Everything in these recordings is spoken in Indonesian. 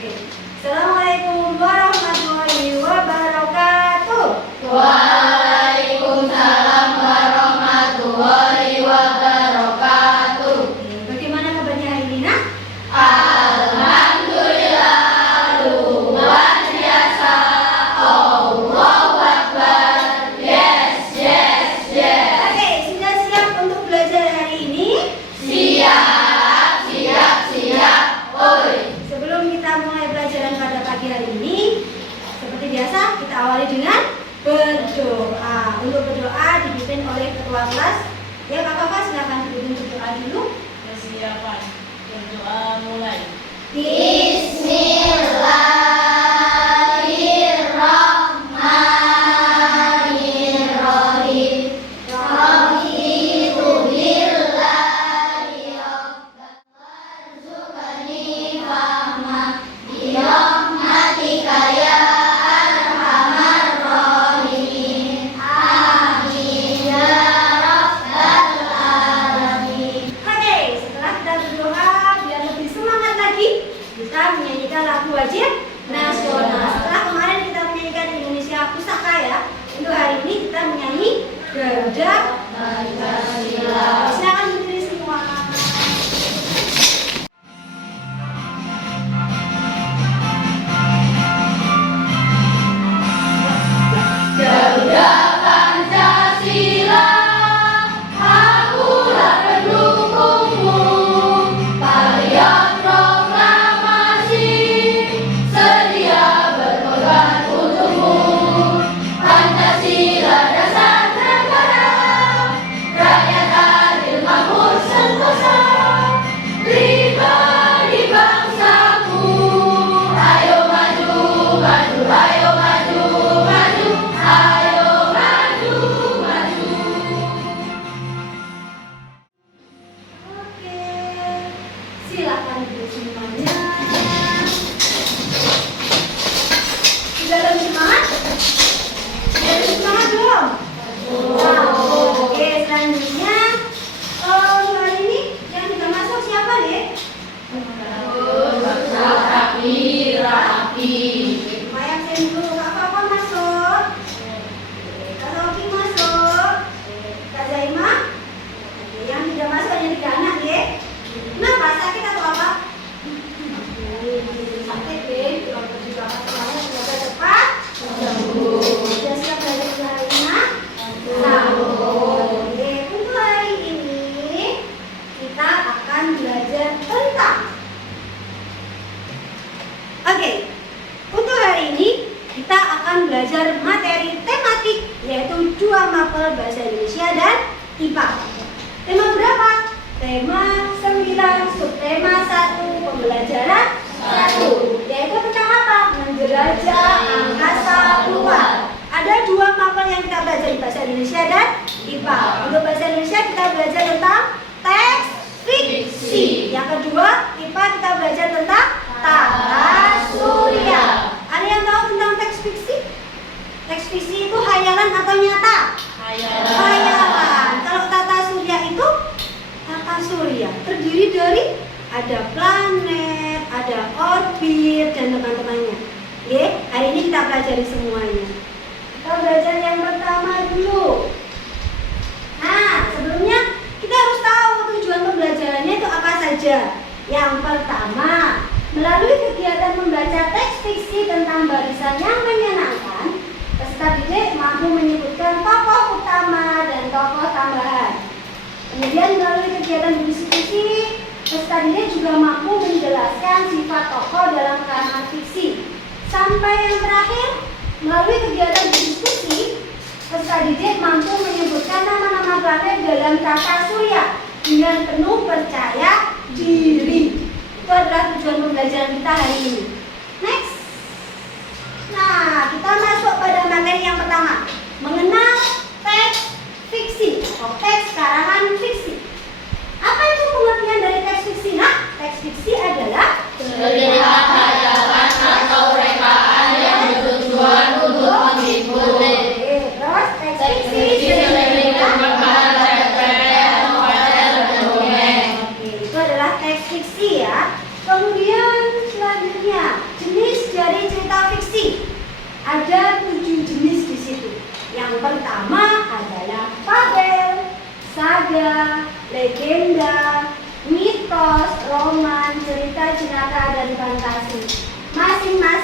Oke. Assalamualaikum warahmatullahi wabarakatuh. Waalaikumsalam warahmatullahi wabarakatuh. Bagaimana kabarnya hari ini, Nak? Alhamdulillah, luar biasa. Allahu Akbar. Yes, yes, yes. Oke, sudah siap untuk belajar hari ini? Siap, siap, siap. Oi. Sebelum kita mulai pelajaran pada pagi hari ini, seperti biasa kita awali dengan berdoa. Untuk berdoa dipimpin oleh ketua kelas. Ya, Kakak silakan dipimpin berdoa dulu. Persiapan berdoa mulai. Bismillahirrahmanirrahim. Raditu billahi rabban warzuqni fahma bi rahmatika ya arhamar rahimin. Amin ya rabbal alamin. Oke, setelah kita berdoa biar lebih semangat lagi, kita menyanyikan lagu wajib nasional. Setelah kemarin kita menyanyikan Indonesia Pusaka ya, untuk hari ini kita menyanyi Garuda Pancasila. Silakan berdiri semua. Garuda Pancasila, akulah pendukungmu. Patriot proklamasi, sedia berkorban untukmu. Pancasila dasar negara, rakyat adil makmur sentosa. Pribadi bangsaku, ayo maju, maju, ayo maju, maju, ayo maju, maju. Oke, silakan duduk semuanya. Sudah lebih semangat? Sudah lebih semangat belum? Nah, oke, selanjutnya hari ini yang sudah masuk siapa nih? Rapi. Mayang sen dulu, Kak Papa masuk. Kak Sofi masuk. Kak Zaima. Oke, yang tidak masuk hanya 3 anak ya. Kenapa? Sakit atau apa? Sakit deh, kalau juga masalahnya semoga cepat sembuh. Sudah siap belajar hari ini, Nak? Nah, oke, untuk hari ini kita akan belajar tentang. Oke, untuk hari ini kita akan belajar materi tematik yaitu 2 mapel bahasa Indonesia dan IPA. Tema berapa? Tema 9, subtema 1, pembelajaran 1. Yaitu tentang apa? Menjelajah angkasa luar. Ada 2 mapel yang kita belajar di bahasa Indonesia dan IPA. Untuk bahasa Indonesia kita belajar tentang teks fiksi. Yang kedua, IPA kita belajar tentang tata surya. Ada yang tahu tentang teks fiksi? Teks fiksi itu hayalan atau nyata? Hayalan. Kalau tata surya itu tata surya terdiri dari ada planet, ada orbit dan teman-temannya. Oke, hari ini kita pelajari semuanya. Kita belajar yang pertama dulu. Nah, sebelumnya kita harus tahu tujuan pembelajarannya itu apa saja. Yang pertama, melalui kegiatan membaca teks fiksi tentang barisan yang menyenangkan, peserta didik mampu menyebutkan tokoh utama dan tokoh tambahan. Kemudian melalui kegiatan berdiskusi, peserta didik juga mampu menjelaskan sifat tokoh dalam karangan fiksi. Sampai yang terakhir, melalui kegiatan berdiskusi, peserta didik mampu menyebutkan nama-nama planet dalam tata surya dengan penuh percaya diri. Itu adalah tujuan pembelajaran kita hari ini. Next. Nah, kita masuk pada materi yang pertama, mengenal teks fiksi atau teks karangan fiksi. Apa itu pengertian dari teks fiksi? Nah, teks fiksi adalah Cerita hayalan atau rekaan yang bertujuan untuk menghibur. Terus teks fiksi itu adalah teks fiksi ya. Kemudian selanjutnya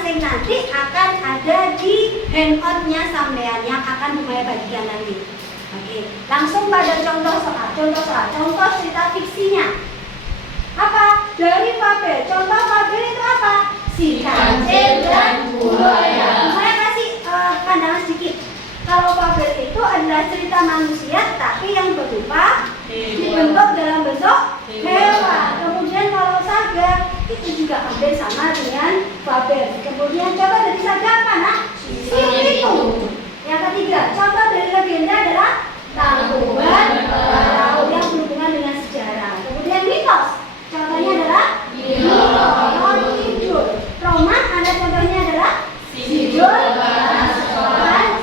masing-masing nanti akan ada di handoutnya sampean yang akan Bumaya bagikan nanti. Oke, langsung pada contoh soal. Contoh cerita fiksinya. Apa? Dari fabel. Contoh fabel itu apa? Si kancil dan buaya. Bumaya kasih pandangan sedikit. Kalau fabel itu adalah cerita manusia tapi yang berupa dibentuk dalam bentuk hewan. Kemudian kalau saga itu juga hampir sama dengan fabel. Kemudian coba dari saga apa nak? Si Pitung. Yang ketiga, contoh dari legenda adalah tangkuban perahu yang berhubungan dengan sejarah. Kemudian mitos, contohnya adalah Tidur. Roman ada contohnya adalah Sidul.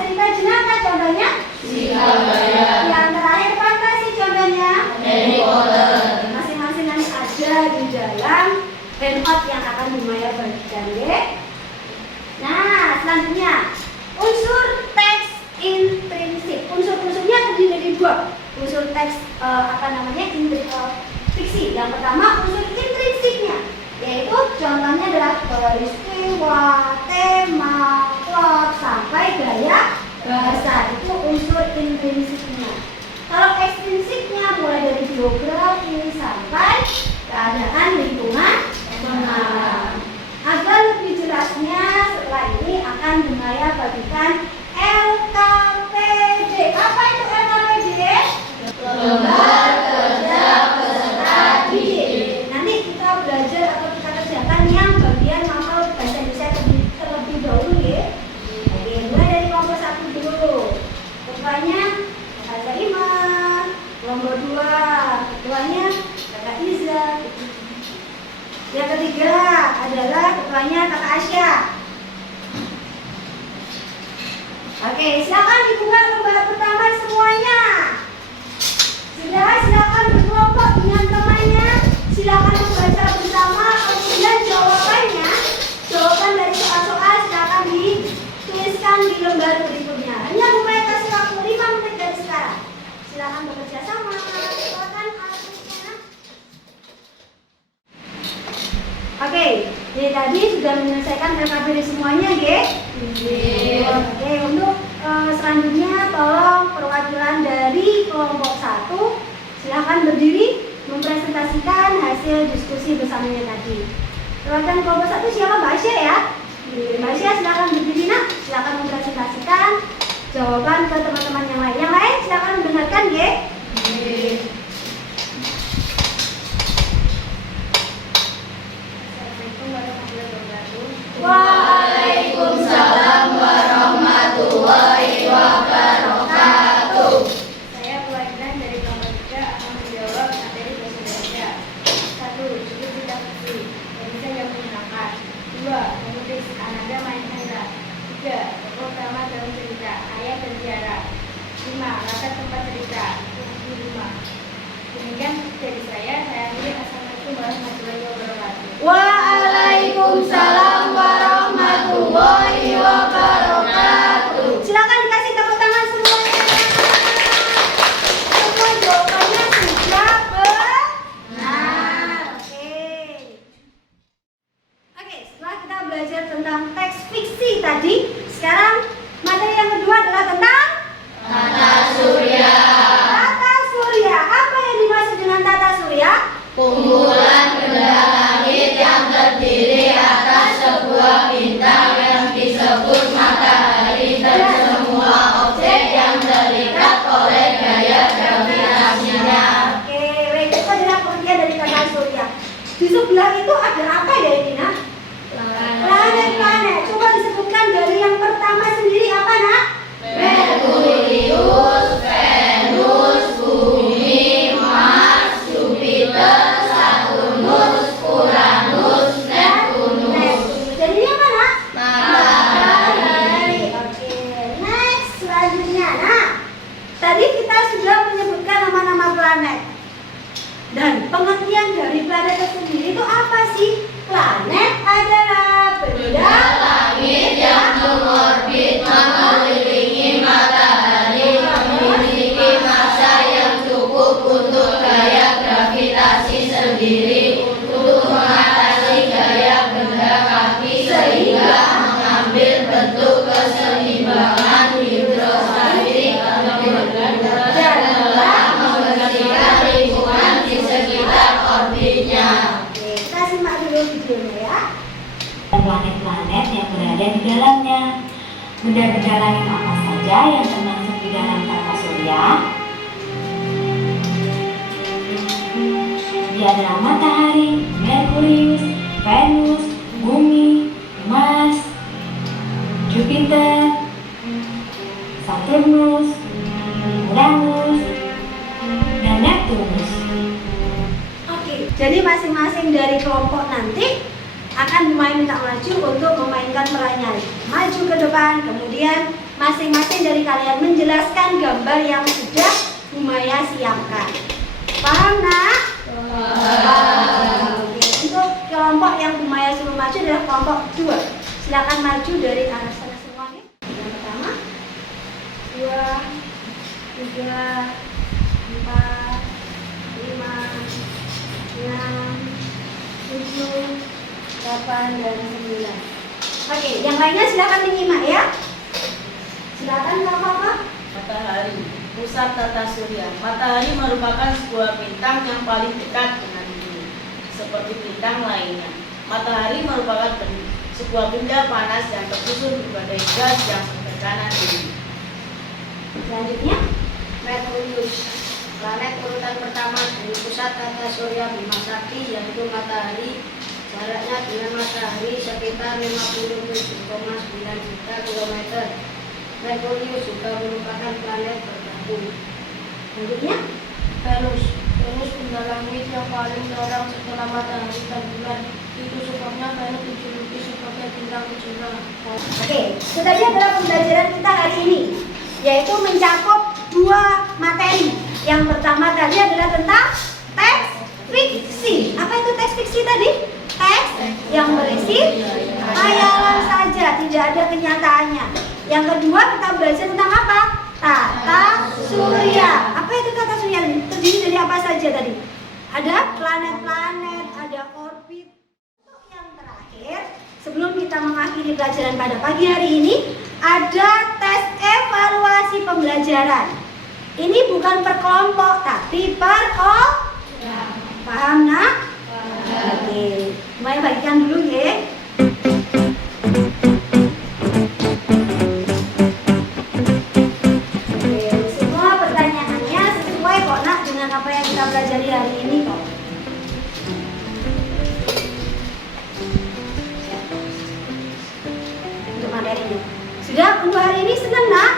Cerita jenaka contohnya Sikabaya. yang terakhir fantasi contohnya Harry Potter. masing-masing nanti ada di dalam handout yang akan Bumaya bagikan ya. Nah selanjutnya unsur teks intrinsik. Unsur-unsurnya terdiri dari dua unsur teks fiksi. Yang pertama unsur intrinsiknya, yaitu contohnya adalah peristiwa, tema, plot sampai gaya bahasa. Itu unsur intrinsiknya. Kalau ekstrinsiknya mulai dari biografi sampai keadaan lingkungan mengarang. Agar lebih jelasnya setelah ini akan Bumaya bagikan LKPD. Apa itu LKPD? Lembar kerja peserta didik. Nanti kita belajar atau kita kerjakan yang bagian mapel bahasa Indonesia terlebih dahulu ya. Oke, mulai dari kelompok 1 dulu. Ketuanya Kakak Iman. Kelompok 2 ketuanya Kakak Iza. Yang ketiga adalah ketuanya Kakak Asya. Oke, silakan dibuka lembar pertama semuanya. Silakan berkelompok dengan temannya. Silakan membaca bersama. Kemudian jawaban dari soal-soal silakan dituliskan di lembar berikutnya. Hanya Bumaya kasih waktu 5 menit dari sekarang. Silakan bekerja sama. Silakan alatnya. Oke, jadi tadi sudah menyelesaikan LKPD semuanya, Ge? Oke, untuk selanjutnya tolong perwakilan dari kelompok 1 silakan berdiri mempresentasikan hasil diskusi bersamanya tadi. Perwakilan kelompok 1 siapa? Mbak Asya ya? Mbak Asya silakan berdiri nak, silakan mempresentasikan jawaban ke teman-teman yang lain. Yang lain silakan mendengarkan, Ge? Waalaikumsalam warahmatullahi wabarakatuh. Saya perwakilan dari kelompok 3 akan menjawab materi bahasa Indonesia. 1. Cukup tidak fiksi, Indonesia yang menggunakan. 2. Menulis ananda main hendra. 3. Tokoh utama dalam cerita, ayat dan tiara. 5. Latar tempat cerita, 5. Demikian dari saya akhiri. Assalamualaikum warahmatullahi wabarakatuh. Waalaikumsalam warahmatullahi wabarakatuh. Silakan dikasih tepuk tangan semuanya. Semua jawabannya sudah benar. Oke, setelah kita belajar tentang teks fiksi tadi, sekarang materi yang kedua adalah tentang Tata surya. tata surya. Apa yang dimaksud dengan tata surya? Kumpulan benda langit yang terdiri atas sebuah bintang yang disebut matahari dan semua objek yang terikat oleh gaya gravitasinya. Oke, itu adalah pengertian dari tata surya. Di sebelah itu ada apa ya ini, Nak? Planet-planet. Coba disebutkan dari yang pertama sendiri apa, Nak? Merkurius, Venus, Bumi, Mars, Jupiter, planet yang berada di dalamnya. Benda-benda lain apa saja yang termasuk di dalam tata surya? Dia adalah matahari, Merkurius, Venus, Bumi, Mars, Jupiter, Saturnus, Uranus, dan Neptunus. Oke, jadi masing-masing dari kelompok nanti akan minta maju untuk memainkan perannya. Maju ke depan, kemudian masing-masing dari kalian menjelaskan gambar yang sudah Bu Maya siapkan. Paham, Nak? Paham. Oke, untuk kelompok yang Bu Maya suruh maju adalah kelompok 2. Silakan maju dari arah sana semuanya. Yang pertama, 2, 3, 4, 5, 6, 7, 8 dan 9. Oke, yang lainnya silakan menyimak ya. Silakan Bapak. Matahari, pusat tata surya. Matahari merupakan sebuah bintang yang paling dekat dengan bumi, seperti bintang lainnya. Matahari merupakan sebuah benda panas yang tersusun berbagai gas yang bertekanan tinggi. Selanjutnya, Merkurius, planet urutan pertama dari pusat tata surya Bima Sakti, yaitu matahari. Jaraknya dengan matahari sekitar 57,9 juta kilometer. Merkurius juga merupakan planet bergabung. selanjutnya, Venus, Venus benda langit yang paling terang setelah matahari dan bulan. Itu sebabnya Venus dijuluki sebagai bintang kejora. oke, itu tadi adalah pembelajaran kita hari ini, yaitu mencakup 2 materi. Yang pertama tadi adalah tentang teks fiksi. Apa itu teks fiksi tadi? Teks yang berisi khayalan saja, tidak ada kenyataannya. Yang kedua kita belajar tentang apa? Tata surya. Apa itu tata surya? Terdiri dari apa saja tadi? Ada planet-planet, ada orbit. Untuk yang terakhir, sebelum kita mengakhiri pelajaran pada pagi hari ini, ada tes evaluasi pembelajaran. Ini bukan per kelompok, tapi per orang. Paham, Nak? Oke, Maya bagikan dulu ya. Oke, semua pertanyaannya sesuai kok, Nak, dengan apa yang kita pelajari hari ini kok. Untuk materi ini. Sudah untuk hari ini senang, Nak?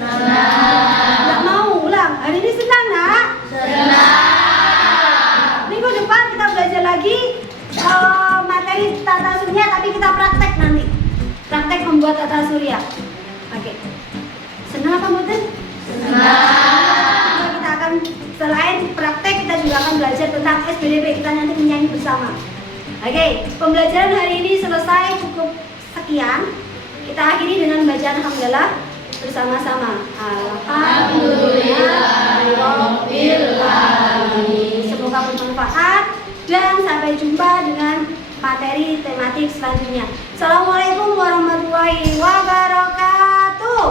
Nggak mau ulang. Hari ini senang, Nak? Minggu depan kita belajar lagi materi tata surya, tapi kita praktek nanti. Praktek membuat tata surya. Oke. Senang apa mboten? Senang. Kita akan selain praktek, kita juga akan belajar tentang SBDP. Kita nanti menyanyi bersama. Oke, pembelajaran hari ini selesai, cukup sekian. Kita akhiri dengan bacaan alhamdulillah bersama-sama. Alhamdulillahirobbilalamin. Semoga bermanfaat dan sampai jumpa dengan materi tematik selanjutnya. Assalamualaikum warahmatullahi wabarakatuh.